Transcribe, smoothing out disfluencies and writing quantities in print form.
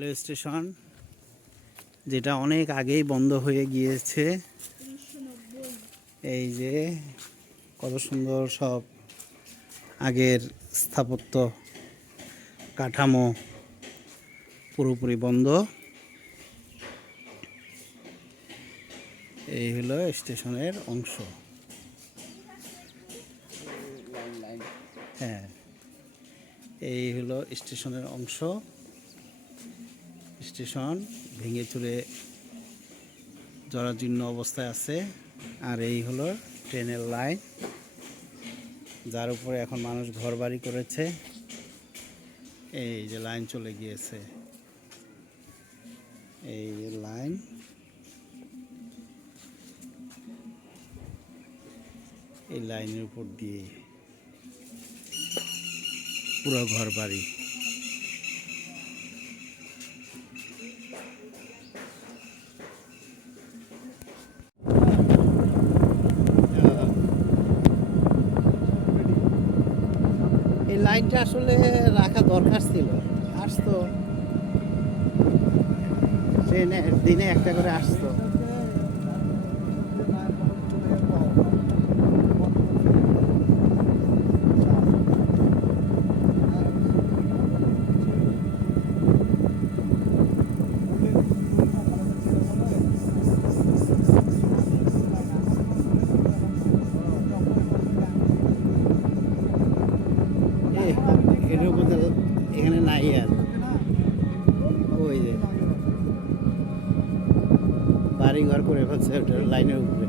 Railway station, যেটা অনেক আগেই বন্ধ হয়ে গিয়েছে। এই যে কত সুন্দর সব আগের স্থাপত্য কাঠামো পুরোপুরি বন্ধ। এই হলো স্টেশনের অংশ। হ্যাঁ, এই হলো স্টেশনের অংশ। স্টেশন ভেঙে চুরে জরাজীর্ণ অবস্থায় আছে। আর এই হলো ট্রেনের লাইন, যার উপরে এখন মানুষ ঘর বাড়ি করেছে। এই যে লাইন চলে গিয়েছে, এই লাইন, এই লাইনের উপর দিয়ে পুরো ঘর বাড়ি। এই লাইনটা আসলে রাখা দরকার ছিল, আসতো ট্রেনে দিনে একটা করে আসতো। এটার মধ্যে এখানে নাই আর, ওই যে বাড়ি ঘর করে ফেলছে ওটা লাইনের উপরে।